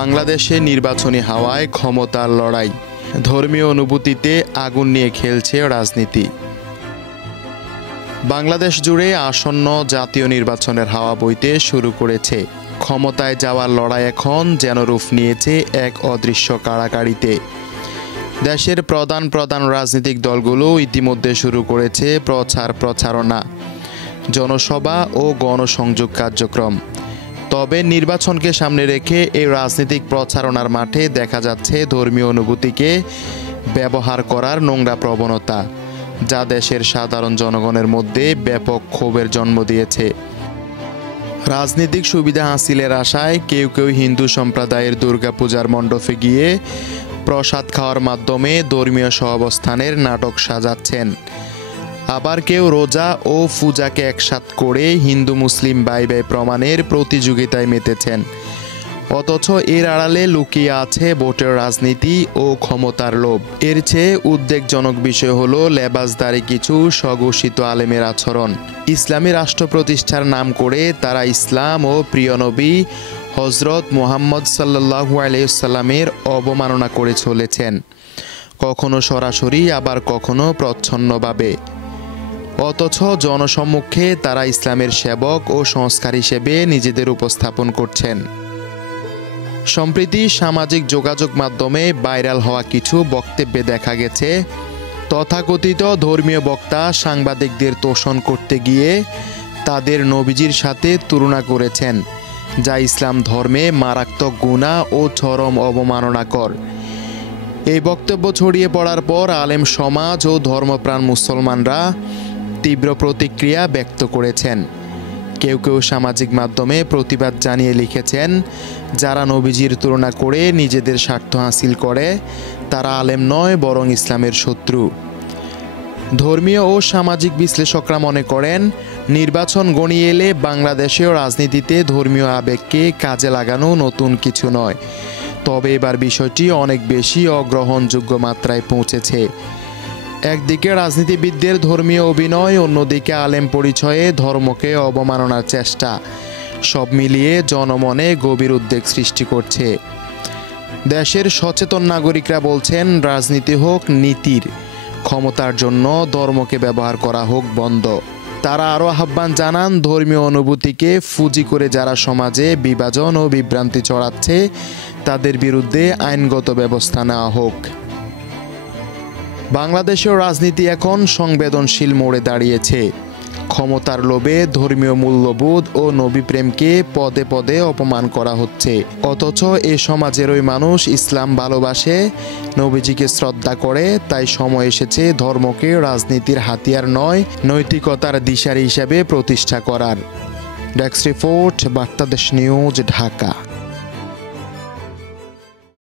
বাংলাদেশে নির্বাচনী হাওয়ায় ক্ষমতার লড়াই, ধর্মীয় অনুভূতিতে আগুন নিয়ে খেলছে রাজনীতি। বাংলাদেশ জুড়ে আসন্ন জাতীয় নির্বাচনের হাওয়া বইতে শুরু করেছে। ক্ষমতায় যাওয়ার লড়াই এখন যেন রূপ নিয়েছে এক অদৃশ্য কাড়াকাড়িতে। দেশের প্রধান রাজনৈতিক দলগুলো ইতিমধ্যে শুরু করেছে প্রচারণা, জনসভা ও গণসংযোগ কার্যক্রম। তবে নির্বাচনকে সামনে রেখে এই রাজনৈতিক প্রচারণার মাঠে দেখা যাচ্ছে ধর্মীয় অনুভূতিকে ব্যবহার করার নোংরা প্রবণতা, যা দেশের সাধারণ জনগণের মধ্যে ব্যাপক ক্ষোভের জন্ম দিয়েছে। রাজনৈতিক সুবিধা হাসিলের আশায় কেউ হিন্দু সম্প্রদায়ের দুর্গাপূজার মণ্ডপে গিয়ে প্রসাদ খাওয়ার মাধ্যমে ধর্মীয় সহাবস্থানের নাটক সাজাচ্ছেন। আবার কেউ রোজা ও পূজাকে একসাথ করে হিন্দু মুসলিম ভাই প্রমাণের প্রতিযোগিতায় মেতেছেন। অথচ এর আড়ালে লুকিয়ে আছে ভোটের রাজনীতি ও ক্ষমতার লোভ। এর চেয়ে উদ্বেগজনক বিষয় হলো লেবাসধারী কিছু স্বঘোষিত আলেমের আচরণ। ইসলামী রাষ্ট্র প্রতিষ্ঠার নাম করে তারা ইসলাম ও প্রিয় নবী হজরত মুহাম্মদ সাল্লাল্লাহু আলাইহি ওয়াসাল্লামের অবমাননা করে চলেছেন, কখনো সরাসরি আবার কখনো প্রচ্ছন্নভাবে। অথচ জনসম্মুখে তারা ইসলামের সেবক ও সংস্কার হিসেবে নিজেদের উপস্থাপন করছেন। সম্প্রতি সামাজিক যোগাযোগ মাধ্যমে ভাইরাল হওয়া কিছু বক্তব্যে দেখা গেছে তথাকথিত ধর্মীয় বক্তা সাংবাদিকদের তোষণ করতে গিয়ে তাদের নবীজির সাথে তুলনা করেছেন, যা ইসলাম ধর্মে মারাত্মক গুনাহ ও চরম অবমাননাকর। এই বক্তব্য ছড়িয়ে পড়ার পর আলেম সমাজ ও ধর্মপ্রাণ মুসলমানরা তীব্র প্রতিক্রিয়া ব্যক্ত করেছেন। কেউ সামাজিক মাধ্যমে প্রতিবাদ জানিয়ে লিখেছেন, যারা নবীজির তুলনা করে নিজেদের স্বার্থ হাসিল করে তারা আলেম নয় বরং ইসলামের শত্রু। ধর্মীয় ও সামাজিক বিশ্লেষকরা মনে করেন, নির্বাচন গণিয়ে এলে বাংলাদেশের রাজনীতিতে ধর্মীয় আবেগকে কাজে লাগানো নতুন কিছু নয়। তবে এবার বিষয়টি অনেক বেশি অগ্রহণযোগ্য মাত্রায় পৌঁছেছে। একদিকে রাজনীতিবিদদের ধর্মীয় অভিনয়, অন্যদিকে আলেম পরিচয়ে ধর্মকে অবমাননার চেষ্টা, সব মিলিয়ে জনমনে গভীর উদ্বেগ সৃষ্টি করছে। দেশের সচেতন নাগরিকরা বলছেন, রাজনীতি হোক নীতির, ক্ষমতার জন্য ধর্মকে ব্যবহার করা হোক বন্ধ। তারা আরও আহ্বান জানান, ধর্মীয় অনুভূতিকে ফুজি করে যারা সমাজে বিভাজন ও বিভ্রান্তি ছড়াচ্ছে তাদের বিরুদ্ধে আইনগত ব্যবস্থা নেওয়া হোক। বাংলাদেশের রাজনীতি এখন সংবেদনশীল মোড়ে দাঁড়িয়েছে। ক্ষমতার লোভে ধর্মীয় মূল্যবোধ ও নবী প্রেমকে পদে পদে অপমান করা হচ্ছে। অথচ এ সমাজের ওই মানুষ ইসলাম ভালোবাসে, নবীজিকে শ্রদ্ধা করে। তাই সময় এসেছে ধর্মকে রাজনীতির হাতিয়ার নয়, নৈতিকতার দিশারি হিসেবে প্রতিষ্ঠা করার। Desk report, Bartadesh news, Dhaka.